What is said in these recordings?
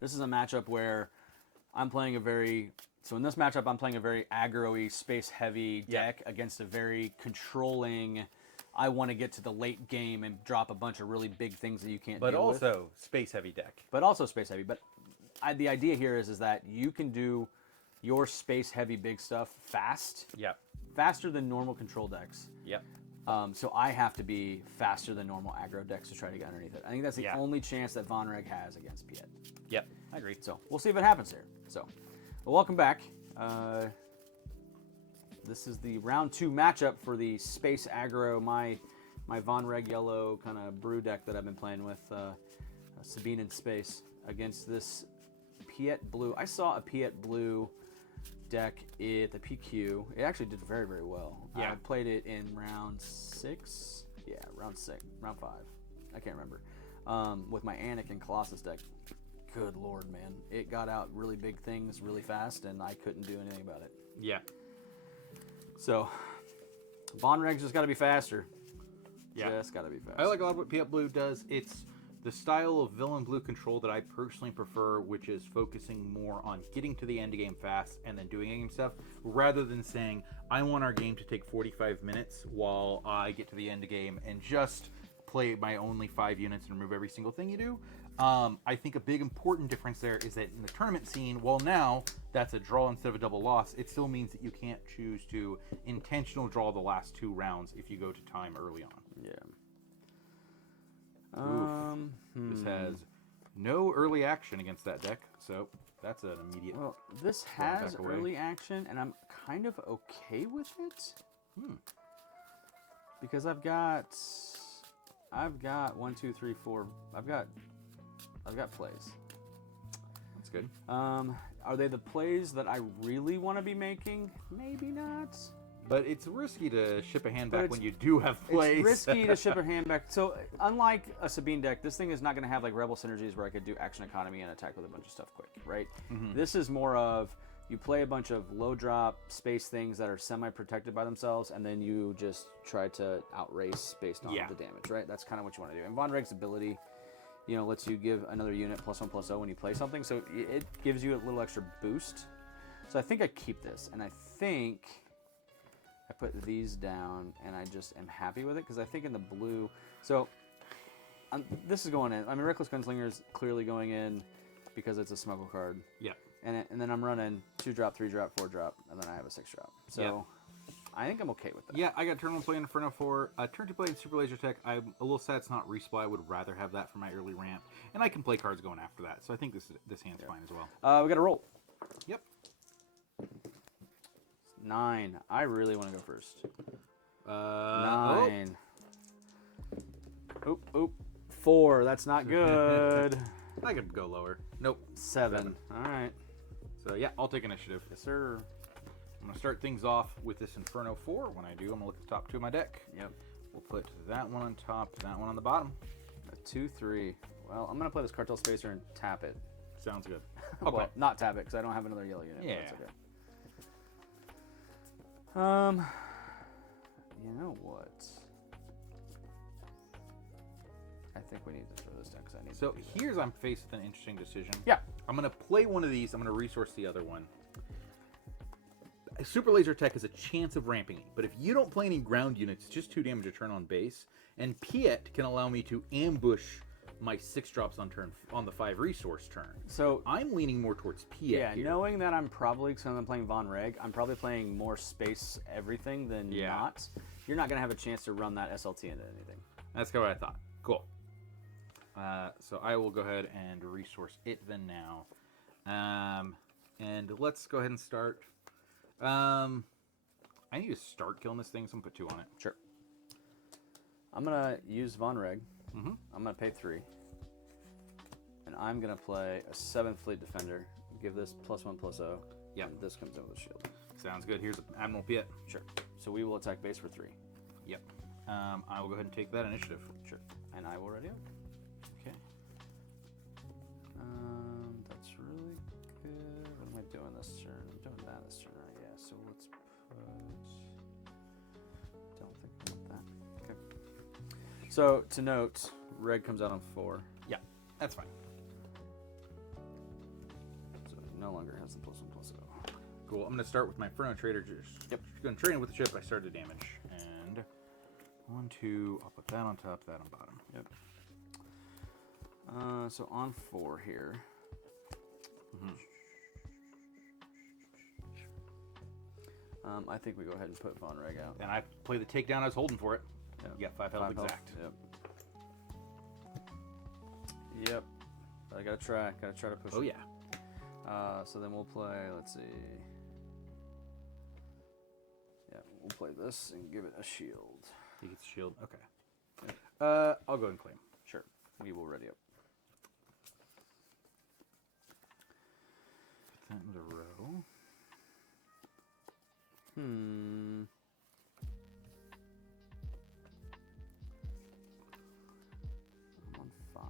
This is a matchup where I'm playing a very... So in this matchup, I'm playing a very aggro-y, space-heavy deck against a very controlling... I want to get to the late game and drop a bunch of really big things that you can't deal with. But also space-heavy deck. But also space-heavy. But the idea here is that you can do your space-heavy big stuff fast. Yep. Faster than normal control decks. Yep. So I have to be faster than normal aggro decks to try to get underneath it. I think that's the only chance that Vonreg has against Piett. Yep, I agree. So we'll see if it happens here. So, well, welcome back. This is the round 2 matchup for the space aggro, my Vonreg yellow kind of brew deck that I've been playing with, Sabine in space, against this Piett blue. I saw a Piett blue deck at the PQ. It actually did very, very well. Yeah. I played it in round 6. Yeah, round 5. I can't remember. With my Anik and Colossus deck. Good Lord, man. It got out really big things really fast, and I couldn't do anything about it. Yeah. So, Vonreg's just got to be faster. Yeah. Just got to be faster. I like a lot what Piett Blue does. It's the style of villain blue control that I personally prefer, which is focusing more on getting to the end game fast and then doing game stuff, rather than saying, I want our game to take 45 minutes while I get to the end game and just play my only 5 units and remove every single thing you do. I think a big important difference there is that in the tournament scene, while now that's a draw instead of a double loss, it still means that you can't choose to intentional draw the last 2 rounds if you go to time early on. Yeah. This has no early action against that deck, so that's an immediate... Well, this has early action, and I'm kind of okay with it. Because I've got 1, 2, 3, 4. I've got plays. That's good. Are they the plays that I really want to be making? Maybe not. But it's risky to ship a hand back when you do have plays. It's risky to ship a hand back. So unlike a Sabine deck, this thing is not going to have like Rebel synergies where I could do action economy and attack with a bunch of stuff quick, right? This is more of you play a bunch of low drop space things that are semi-protected by themselves, and then you just try to outrace based on the damage, right? That's kind of what you want to do. And Vonreg's ability, you know, lets you give another unit +1/+0 when you play something, so it gives you a little extra boost. So I think I keep this, and I think I put these down, and I just am happy with it, because I think in the blue... So, this is going in. I mean, Reckless Gunslinger is clearly going in because it's a smuggle card. Yeah. And then I'm running 2-drop, 3-drop, 4-drop, and then I have a 6-drop. So, I think I'm okay with that. Yeah, I got turn 1 play Inferno 4. Turn 2 play in Super Laser Tech. I'm a little sad it's not resupply. I would rather have that for my early ramp. And I can play cards going after that, so I think this hand's fine as well. We got to roll. Yep. 9. I really want to go first. 9. Oop. 4. That's not good. I could go lower. Nope. 7. All right. So, yeah, I'll take initiative. Yes, sir. I'm going to start things off with this Inferno 4. When I do, I'm going to look at the top 2 of my deck. Yep. We'll put that one on top, that one on the bottom. A 2-3. Well, I'm going to play this Cartel Spacer and tap it. Sounds good. Okay. Well, not tap it, because I don't have another yellow unit. Yeah. That's okay. You know what? I think we need to throw this down, because I need So to do here's I'm faced with an interesting decision. Yeah. I'm going to play one of these. I'm going to resource the other one. Super Laser Tech has a chance of ramping me, but if you don't play any ground units, it's just 2 damage a turn on base, and Piett can allow me to ambush my 6 drops on turn on the 5 resource turn. So I'm leaning more towards Piett here. Knowing that I'm probably, because I'm playing Vonreg, I'm probably playing more space everything than not. You're not going to have a chance to run that SLT into anything. That's kind of what I thought. Cool. So I will go ahead and resource it then now. And let's go ahead and start. I need to start killing this thing, so I'm going to put 2 on it. Sure. I'm going to use Vonreg. Mm-hmm. I'm going to pay 3. And I'm going to play a 7 Fleet Defender. Give this +1/+0. Yep. And this comes in with a shield. Sounds good. Here's Admiral Piett. Sure. So we will attack base for 3. Yep. I will go ahead and take that initiative. Sure. And I will ready up. Okay. That's really good. What am I doing this turn? I'm doing that this turn, right? Yeah, so let's put... Don't think about that. Okay. So, to note, red comes out on 4. Yeah, that's fine. no longer has the +1/+0. Cool. I'm going to start with my Inferno Trader. Just going to train it with the chip. I started the damage. And 1, 2. I'll put that on top, that on bottom. Yep. So on 4 here. I think we go ahead and put Vonreg out. And I play the takedown I was holding for it. Yep. You got 5 health exact. Yep. I gotta try to push. Oh it. yeah. So then we'll play. Let's see. Yeah, we'll play this and give it a shield. He gets shield. Okay. Yep. I'll go ahead and claim. Sure. We will ready up. Put that in the row. I'm on 5.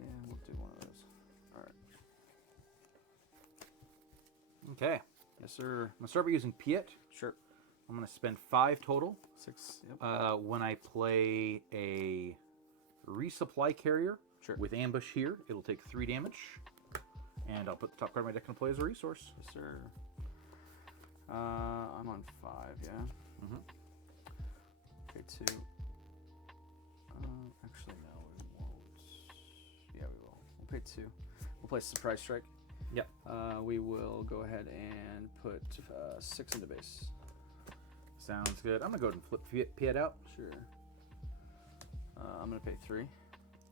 Yeah, we'll do one of those. All right. Okay. Yes, sir. I'm going to start by using Piett. Sure. I'm going to spend 5 total. 6. Yep. When I play a resupply carrier with ambush here, it'll take 3 damage. And I'll put the top card of my deck in play as a resource. Yes, sir. I'm on 5, yeah? Okay, 2. Actually, no, we won't. Yeah, we will. We'll pay 2. We'll play Surprise Strike. Yep. We will go ahead and put 6 into base. Sounds good. I'm going to go ahead and flip Piett out. Sure. I'm going to pay 3.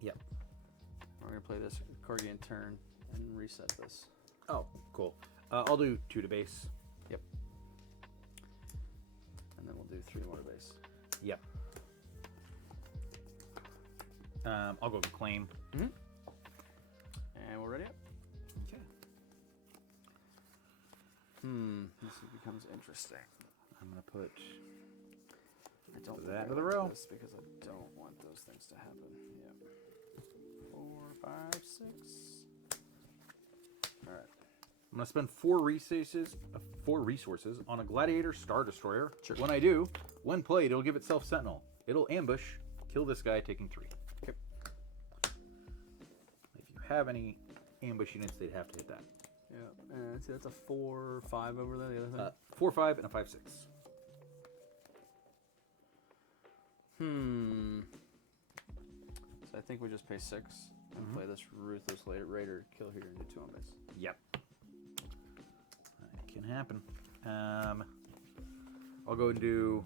Yep. We're going to play this Corgi turn and reset this. Oh, cool. I'll do 2 to base. Yep. And then we'll do 3 more to base. Yep. I'll go and claim. And we're ready up. Okay. This becomes interesting. I'm gonna put. I don't that think into the I like row. this because I don't want those things to happen. Yep. 4, 5, 6. All right. I'm gonna spend 4 resources on a Gladiator Star Destroyer. Sure. When I do, when played, it'll give itself Sentinel. It'll ambush, kill this guy, taking 3. Okay. If you have any ambush units, they'd have to hit that. Yeah. And see, that's a 4, 5 over there. The other thing. 4, 5, and a 5, 6. So I think we just pay 6 and play this Ruthless Raider, kill here, and do 2 on base. Yep. That can happen. I'll go and do.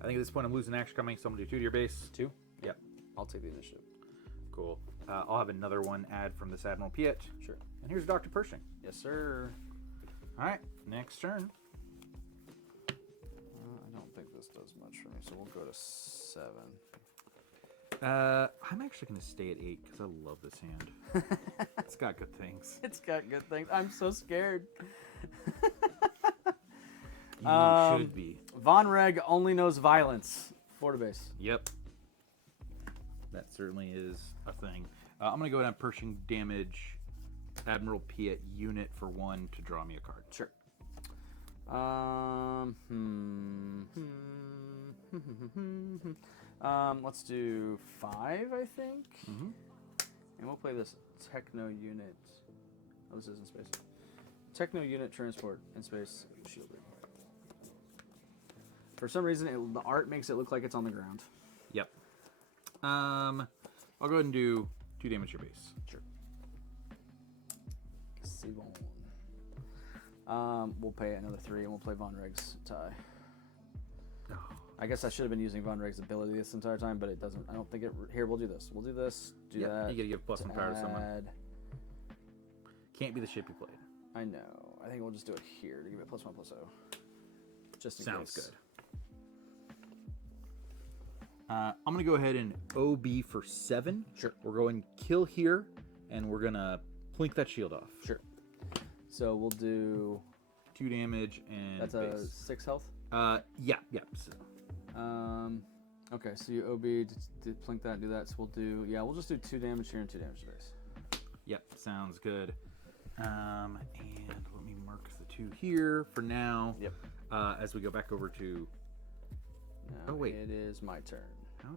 I think at this point I'm losing action coming, so I'm gonna do 2 to your base. 2? Yep. I'll take the initiative. Cool. I'll have another one add from this Admiral Piett. Sure. And here's Dr. Pershing. Yes, sir. All right, next turn. I don't think this does much for me, so we'll go to 7. I'm actually going to stay at 8 because I love this hand. It's got good things. It's got good things. I'm so scared. You should be. Vonreg only knows violence. 4 to base. Yep. That certainly is a thing. I'm going to go ahead and Pershing damage Admiral Piett unit for 1 to draw me a card. Sure. Let's do 5, I think. And we'll play this Techno unit. Oh, this is in space. Techno unit transport in space shielded. For some reason, the art makes it look like it's on the ground. Yep. I'll go ahead and do 2 damage to your base. Sure. We'll pay another 3, and we'll play Vonreg's tie. Oh. I guess I should have been using Vonreg's ability this entire time, but it doesn't. I don't think it. Here, we'll do this. We'll do this. Do that. You gotta give +1 power to someone. Add. Can't be the ship you played. I know. I think we'll just do it here to give it +1/+0. Just in Sounds case. good. I'm gonna go ahead and OB for 7. Sure. We're going kill here, and we're gonna plink that shield off. Sure. So we'll do. 2 damage and That's base. a 6 health. Yeah. So. Okay, so you OB to plink that, do that. So we'll do. Yeah, we'll just do 2 damage here and 2 damage to base. Yep, sounds good. And let me mark the 2 here for now. Yep. As we go back over to. Now Oh wait. It is my turn. How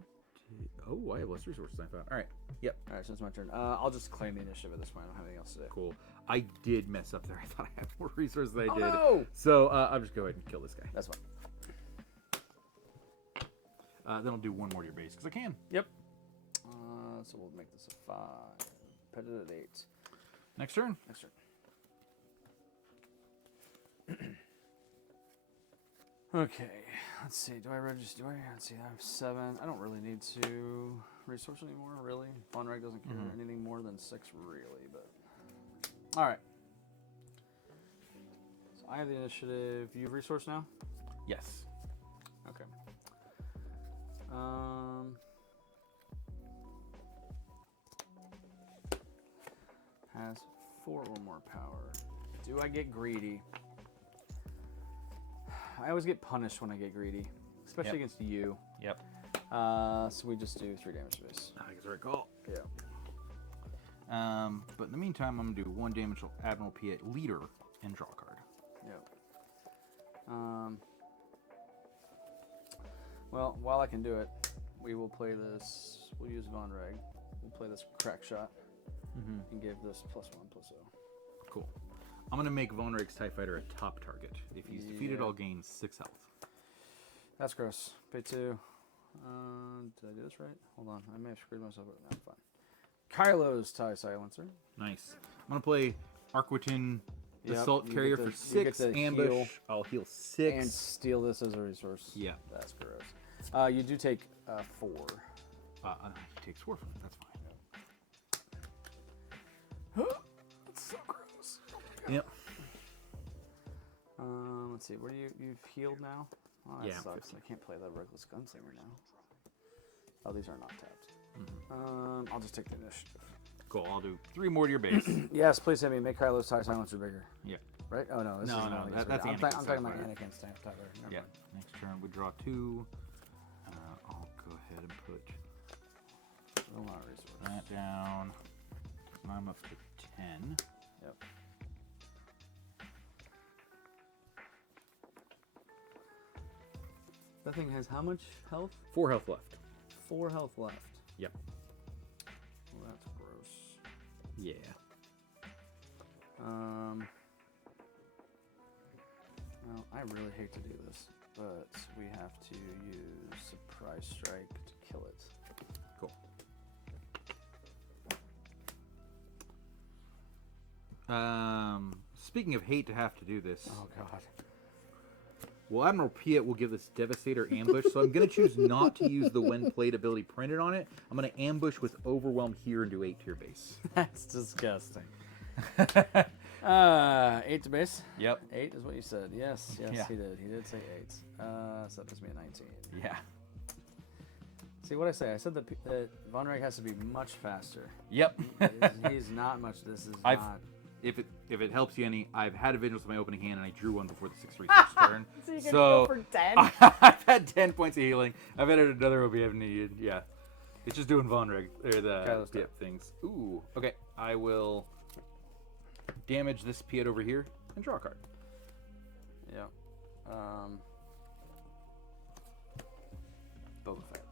Oh, I have less resources than I thought. All right. Yep. All right, so it's my turn. I'll just claim the initiative at this point. I don't have anything else to do. Cool. I did mess up there. I thought I had more resources than I did. No! So I'll just go ahead and kill this guy. That's fine. Then I'll do one more to your base because I can. Yep. So we'll make this a 5. Put it at 8. Next turn. Next turn. Okay. Let's see. Do I register? Let's see. I have 7. I don't really need to resource anymore, really. Vonreg doesn't care anything more than 6, really. But all right. So I have the initiative. You have resource now? Yes. Okay. Has 4 or more power. Do I get greedy? I always get punished when I get greedy, especially against you. Yep. So we just do 3 damage to base. I think it's a right call. Yeah. But in the meantime, I'm gonna do 1 damage to Admiral Piett, leader, and draw a card. Yep. Well, while I can do it, we will play this. We'll use Vonreg. We'll play this crack shot and give this +1/+0. Cool. I'm gonna make Vonreg's TIE Fighter a top target. If he's defeated, I'll gain 6 health. That's gross. Pay 2. Did I do this right? Hold on. I may have screwed myself up. No, I'm fine. Kylo's TIE Silencer. Nice. I'm gonna play Arquitin, the Yep, Assault you Carrier get for to- you get 6 to ambush. heal. I'll heal 6. And steal this as a resource. Yeah. That's gross. You do take 4. He takes 4 from it. That's fine. That's so gross. Yep. Let's see. What do you've healed now? Oh, that Yeah, I'm sucks. 15. I can't play that Reckless Gunslinger now. Oh, these are not tapped. I'll just take the initiative. Cool. I'll do 3 more to your base. Yes, please hit me. Make Kylo's TIE Silencer bigger. Yeah. Right? Oh no, this No, is no, not. that's I'm Anakin's talking about TIE Fighter. Anakin's TIE Fighter. Never Yeah. mind. Next turn, we draw 2. I'll go ahead and put A lot of resources. that down. And I'm up to 10. Yep. That thing has how much health? 4 health left. 4 health left. Yep. Well, that's gross. Yeah. Well, I really hate to do this, but we have to use Surprise Strike to kill it. Cool. Speaking of hate to have to do this, Oh God. well, Admiral Piett will give this Devastator ambush, so I'm going to choose not to use the when played ability printed on it. I'm going to ambush with Overwhelm here and do 8 to your base. That's disgusting. 8 to base? Yep. 8 is what you said. Yes, Yeah. he did. He did say 8. So that puts me at 19. Yeah. See what I say? I said that Vonreg has to be much faster. Yep. He's not much. This is I've- not. If it helps you any, I've had a Vigilance with my opening hand, and I drew 1 before the 6 resource turn. So you can So go for 10? I've had 10 points of healing. I've added another one we haven't needed. Yeah. It's just doing Vonreg, or the Kylo's Piett things. Ooh. Okay. I will damage this Piett over here and draw a card. Yeah. Boba Fett.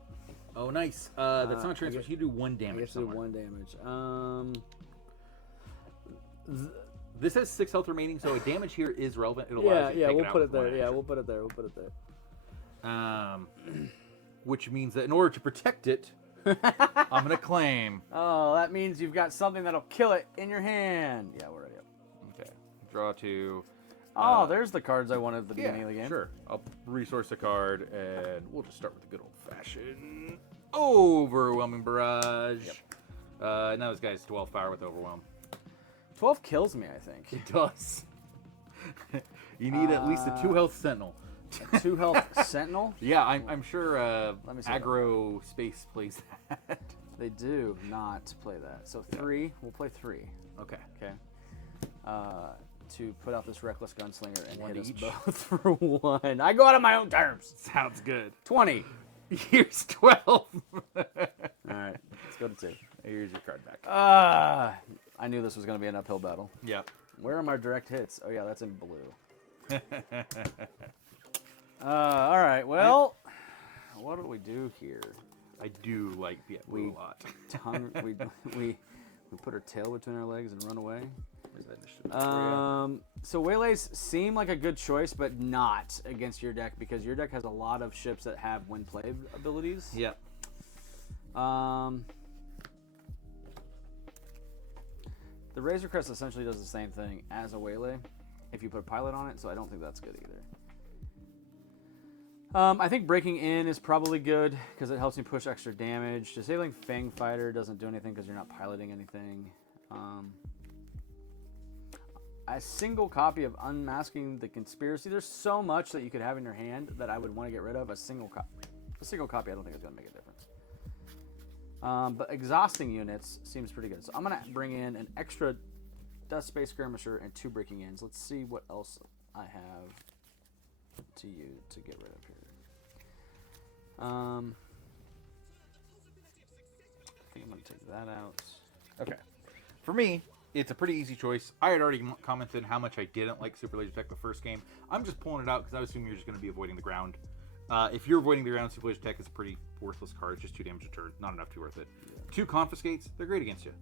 Oh, nice. That's not I transfer. guess- You do 1 I damage. guess do somewhere. 1 damage. This has 6 health remaining, so a damage here is relevant. It allows Yeah, you to yeah, take we'll out put with it there. one Yeah, action. we'll put it there. We'll put it there. Which means that in order to protect it, I'm gonna claim. Oh, that means you've got something that'll kill it in your hand. Yeah, we're ready up. Okay. Draw 2. Oh, there's the cards I wanted at the beginning of the game. Sure. I'll resource a card, and we'll just start with the good old-fashioned Overwhelming Barrage. Now this guy's 12 fire with Overwhelm. 12 kills me, I think. It does. You need at least a 2 health Sentinel. A 2 health Sentinel? Yeah, I'm sure Let me see Aggro Space plays that. They do not play that. So 3, we'll play 3. Okay. Okay. To put out this Reckless Gunslinger and 1 hit us each. both for 1. I go out on my own terms. Sounds good. 20. Here's 12. All right, let's go to 2. Here's your card back. I knew this was going to be an uphill battle. Yep. Where are my direct hits? Oh, yeah, that's in blue. All right, well, what do we do here? I do like Piett Blue a lot. we put our tail between our legs and run away. Where's that initiative for you? So Waylays seem like a good choice, but not against your deck because your deck has a lot of ships that have when played abilities. Yep. The Razor Crest essentially does the same thing as a Waylay if you put a pilot on it, so I don't think that's good either. I think Breaking In is probably good because it helps me push extra damage. Disabling Fang Fighter doesn't do anything because you're not piloting anything. A single copy of Unmasking the Conspiracy. There's so much that you could have in your hand that I would want to get rid of. A single copy I don't think is going to make a difference. But Exhausting Units seems pretty good. So I'm going to bring in an extra Dust Space Skirmisher and 2 Breaking Ins. Let's see what else I have to use to get rid of here. I think I'm going to take that out. Okay. For me, it's a pretty easy choice. I had already commented how much I didn't like Super Laser Tech the first game. I'm just pulling it out because I assume you're just going to be avoiding the ground. If you're avoiding the ground, Super Laser Tech is a pretty worthless card. Just 2 damage a turn. Not enough to be worth it. Yeah. 2 Confiscates. They're great against you.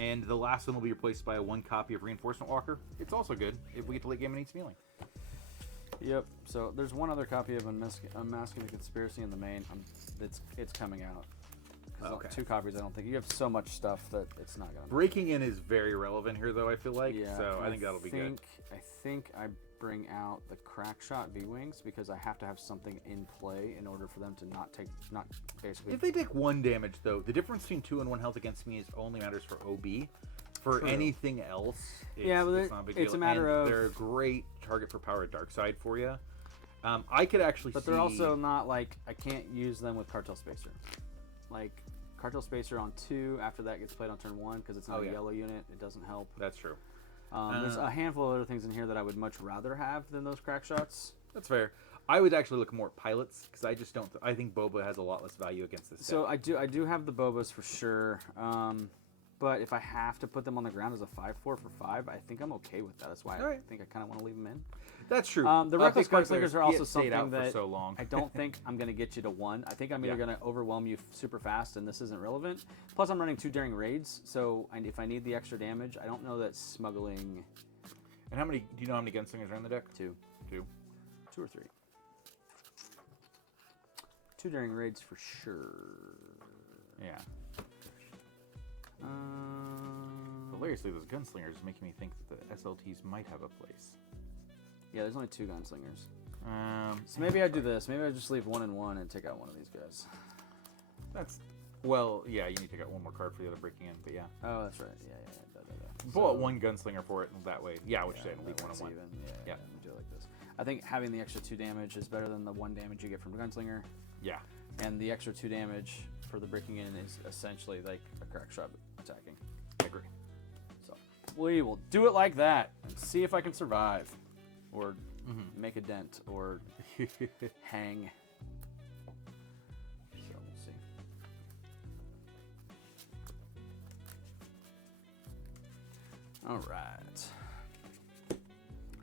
And the last one will be replaced by a 1 copy of Reinforcement Walker. It's also good if we get to late game and need Smealing. Yep. So there's one other copy of Unmasking the Conspiracy in the main. It's coming out. Okay. 2 copies. I don't think you have so much stuff that it's not gonna. Breaking In is very relevant here, though. I feel like. Yeah. So I think that'll be good. I think I bring out the Crackshot V-Wings because I have to have something in play in order for them to not basically. If they take 1 damage, though, the difference between 2 and 1 health against me only matters for OB. For True. Anything else, it's not a big deal. It's a matter of they're a great target for Power Dark Side for you. I could actually, but they're also not like I can't use them with Cartel Spacer. Like Cartel Spacer on 2 after that gets played on turn 1 because it's not a yellow unit. It doesn't help. That's true. There's a handful of other things in here that I would much rather have than those crack shots. That's fair. I would actually look more at pilots because I just don't. I think Boba has a lot less value against this. So I do have the Bobas for sure. But if I have to put them on the ground as a 5/4 for 5, I think I'm okay with that. That's why I think I kind of want to leave them in. That's true. The Reckless Gunslingers are also something that so long. I don't think I'm going to get you to 1. I think I'm either going to overwhelm you super fast, and this isn't relevant. Plus, I'm running 2 Daring Raids, so if I need the extra damage, I don't know that smuggling. And how many? Do you know how many Gunslingers are in the deck? 2. 2. 2 or 3. 2 Daring Raids for sure. Yeah. Hilariously, those Gunslingers make me think that the SLTs might have a place. Yeah, there's only 2 Gunslingers. So maybe I do this. Maybe I just leave 1 and 1 and take out one of these guys. Well, yeah, you need to take out 1 more card for the other Breaking In, but yeah. Oh, that's right. Yeah. Pull out 1 Gunslinger for it that way. Yeah, I would say leave 1 and 1. Yeah. Do it like this. I think having the extra 2 damage is better than the 1 damage you get from Gunslinger. Yeah. And the extra 2 damage for the Breaking In is essentially like a crack shot attacking. I agree. So we will do it like that and see if I can survive, or make a dent, or hang. So we'll see. All right.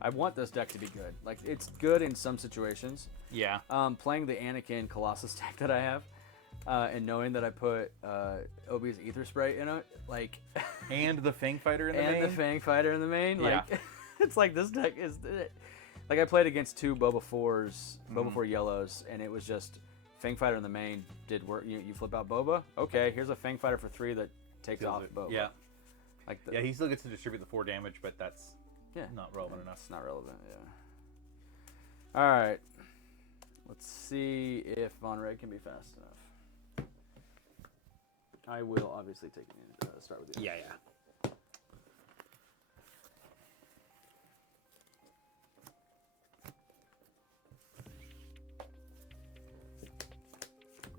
I want this deck to be good. Like, it's good in some situations. Yeah. Playing the Anakin Colossus deck that I have, and knowing that I put Obi's Ether Sprite in it, like... and the Fang Fighter in the main? And the Fang Fighter in the main. Like, yeah. It's like this deck is... Like, I played against 2 Boba 4s, Boba 4 yellows, and it was just Fang Fighter in the main did work. You flip out Boba? Okay, here's a Fang Fighter for 3 that takes off Boba. Yeah. Like yeah, he still gets to distribute the 4 damage, but that's not relevant enough. It's not relevant, yeah. All right. Let's see if Vonreg can be fast enough. I will obviously start with you. Yeah.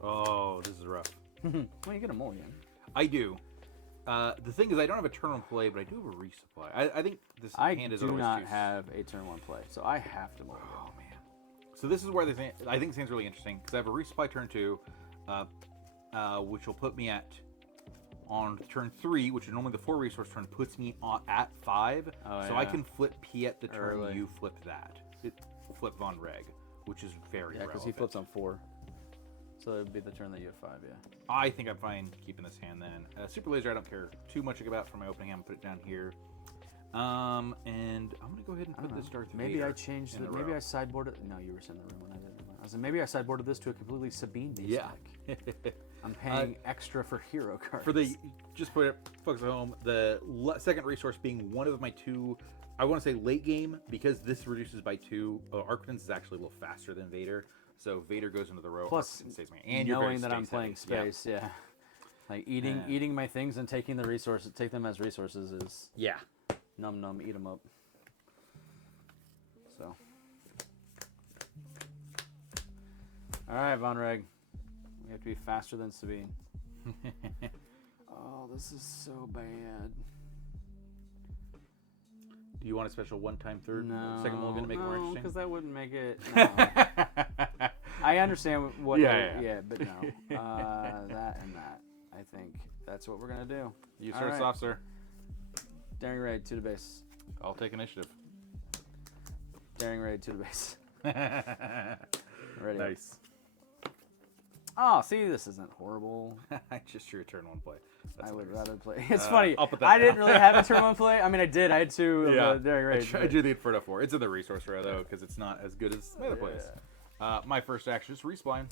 Oh, this is rough. Well, you get a mulligan. I do. The thing is, I don't have a turn 1 play, but I do have a resupply. I think this hand is always I do not have a turn 1 play, so I have to mulligan. Oh, man. So this is where I think this hand's really interesting, because I have a resupply turn 2, which will put me on turn 3, which is normally the 4 resource turn, puts me at 5. So I can flip Piett the turn you flip that. Flip Vonreg, which is very relevant. because he flips on 4. So it'd be the turn that you have 5, yeah. I think I'm fine keeping this hand then. Super Laser, I don't care too much about for my opening hand. Put it down here. And I'm gonna go ahead and put this Darth Maybe Vader I changed in it. the Maybe row. I sideboarded. No, you were sitting in the room when I did it. I was like, maybe I sideboarded this to a completely Sabine based deck. I'm paying extra for hero cards. For the just put it folks at home, the second resource being one of my 2. I want to say late game because this reduces by 2. Arquitens is actually a little faster than Vader, so Vader goes into the row. Plus, Arquitens stays me. And you're knowing very that I'm space playing heavy. space, yeah. Like eating my things and taking the resources, take them as resources is num num, eat them up. So, all right, Vonreg, we have to be faster than Sabine. Oh, this is so bad. Do you want a special one-time third, No, second mulligan to make it more interesting? because that wouldn't make it. No. I understand what. Yeah. But no, that and that. I think that's what we're gonna do. You All start us right. off, sir. Daring raid 2 to base. I'll take initiative. Daring raid 2 to base. Ready. Nice. Oh, see, this isn't horrible. I just return 1 play. That's I would hilarious. rather play. It's funny. I'll put that I didn't down. really have a turn 1 play. I mean, I did. I had 2 of the daring raid. I drew the Inferno 4. It's in the resource row though, because it's not as good as my other plays. My first action is respawn.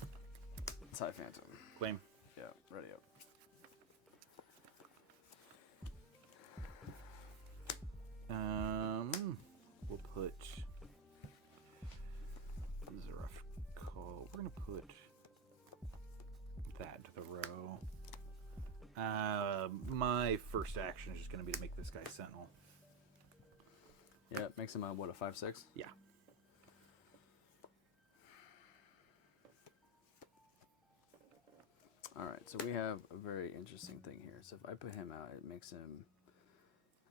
TIE Phantom. Claim. Yeah, ready up. We'll put. This is a rough call. We're gonna put that to the row. My first action is just gonna be to make this guy Sentinel. Yeah, it makes him a 5/6? Yeah. All right, so we have a very interesting thing here. So if I put him out, it makes him.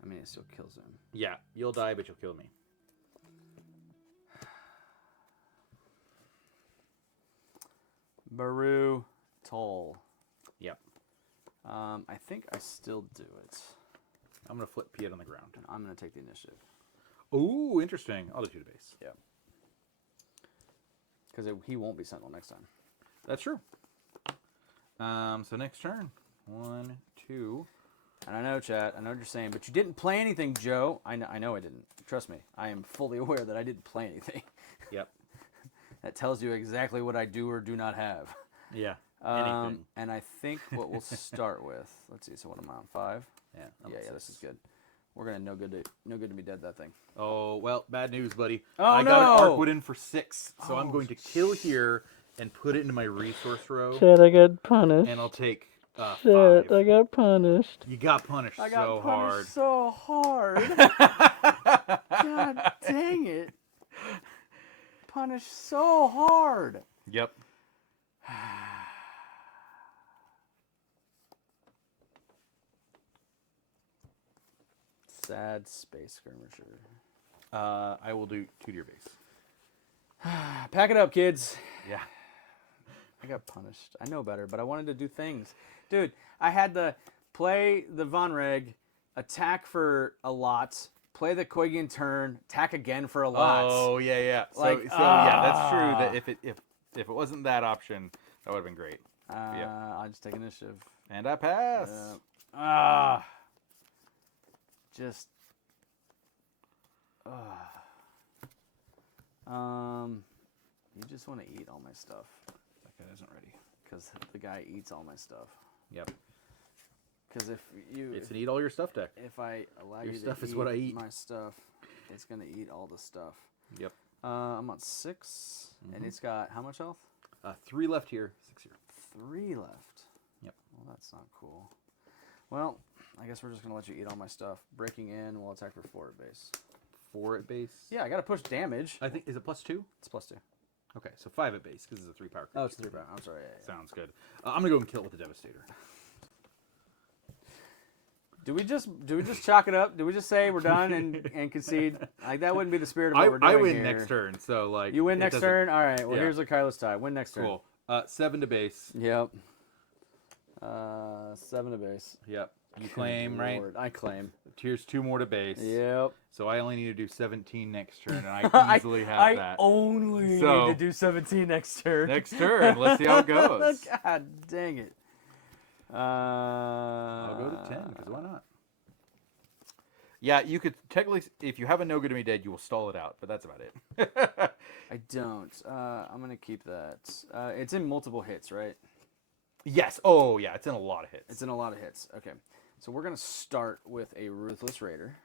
I mean, it still kills him. Yeah, you'll die, but you'll kill me. Baru Toll. Yep. I think I still do it. I'm gonna flip Piett on the ground. And I'm gonna take the initiative. Ooh, interesting. I'll do 2 to base. Yeah. Because he won't be Sentinel next time. That's true. So next turn. 1, 2. And I know, chat, I know what you're saying, but you didn't play anything, Joe. I know I didn't. Trust me. I am fully aware that I didn't play anything. Yep. That tells you exactly what I do or do not have. Yeah. Anything. And I think what we'll start with, let's see, so what am I on, 5? Yeah. Yeah, this is good. We're gonna no good to be dead that thing. Oh, well, bad news, buddy. Oh, I got an no! Arcwood in for 6, so I'm going to kill here and put it into my resource row, Shit, I got punished. and I'll take 5. Shit, I got punished. You got punished I got so punished so hard. hard. God dang it. Punished so hard. Yep. Sad space skirmisher. I will do 2 to your base. Pack it up, kids. Yeah. I got punished. I know better, but I wanted to do things. Dude, I had to play the Vonreg, attack for a lot, play the Koigian turn, attack again for a lot. Oh, yeah. So, Like, yeah, that's true. That if it wasn't that option, that would have been great. I'll just take initiative. And I pass. Just. You just want to eat all my stuff. That guy isn't ready. Because the guy eats all my stuff. Yep. Because if you. It's an eat all your stuff deck. If I allow Your you stuff to is what I eat. my stuff, it's going to eat all the stuff. Yep. I'm on 6, and it's got how much health? 3 left here, 6 here. 3 left. Yep. Well, that's not cool. Well, I guess we're just going to let you eat all my stuff. Breaking in, we'll attack for 4 at base. 4 at base. Yeah, I got to push damage. I think, is it +2? It's +2. Okay, so 5 at base, because it's a 3 power creature. Oh, it's 3 power. I'm sorry. Yeah. Sounds good. I'm going to go and kill it with the Devastator. Do we just chalk it up? Do we just say we're done and concede? Like, that wouldn't be the spirit of what we're doing I win here. next turn, so like... You win it next doesn't- turn? All right, well, yeah. here's a Kylo's tie. Win next turn. Cool. 7 to base. Yep. 7 to base. Yep. You claim, right? Lord, I claim. Here's 2 more to base. Yep. So I only need to do 17 next turn, and I easily have that. I only need to do 17 next turn. Next turn. Let's see how it goes. God dang it. I'll go to 10, because why not? Yeah, you could technically, if you have a no good to me dead, you will stall it out, but that's about it. I don't. I'm going to keep that. It's in multiple hits, right? Yes. Oh, yeah, it's in a lot of hits. It's in a lot of hits. Okay. So we're going to start with a Ruthless Raider.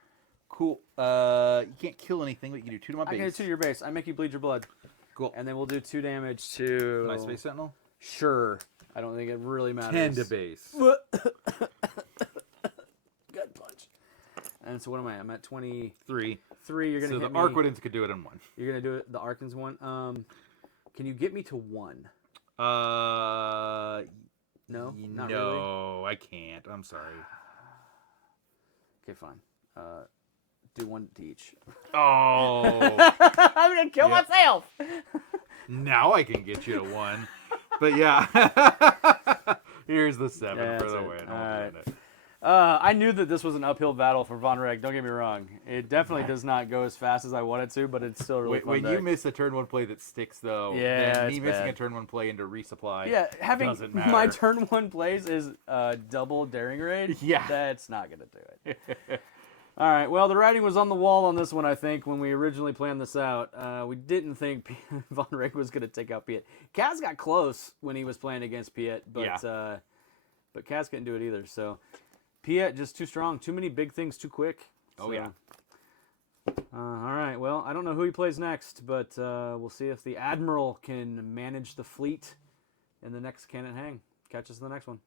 Cool. You can't kill anything, but you can do 2 to my base. I can do 2 to your base. I make you bleed your blood. Cool. And then we'll do 2 damage to... My Space Sentinel? Sure. I don't think it really matters. 10 to base. Gut punch. And so what am I? I'm at 23. You're gonna so hit the Arquidens could do it in 1. You're gonna do it. The Arkans one. Can you get me to 1? No, not really. No, I can't. I'm sorry. Okay, fine. Do 1 to each. Oh. I'm gonna kill myself. Now I can get you to 1. But yeah. Here's the 7 for the win. All right. I knew that this was an uphill battle for Vonreg. Don't get me wrong. It definitely does not go as fast as I want it to, but it's still really fun. When deck. you miss a turn 1 play that sticks, though, then me missing a turn 1 play into resupply doesn't matter. My turn 1 plays is double Daring Raid. Yeah. That's not going to do it. All right. Well, the writing was on the wall on this one, I think, when we originally planned this out. We didn't think Vonreg was going to take out Piett. Kaz got close when he was playing against Piett, but Kaz couldn't do it either. So Piett just too strong. Too many big things too quick. Oh, yeah. All right. Well, I don't know who he plays next, but we'll see if the Admiral can manage the fleet in the next Cannon Hang. Catch us in the next one.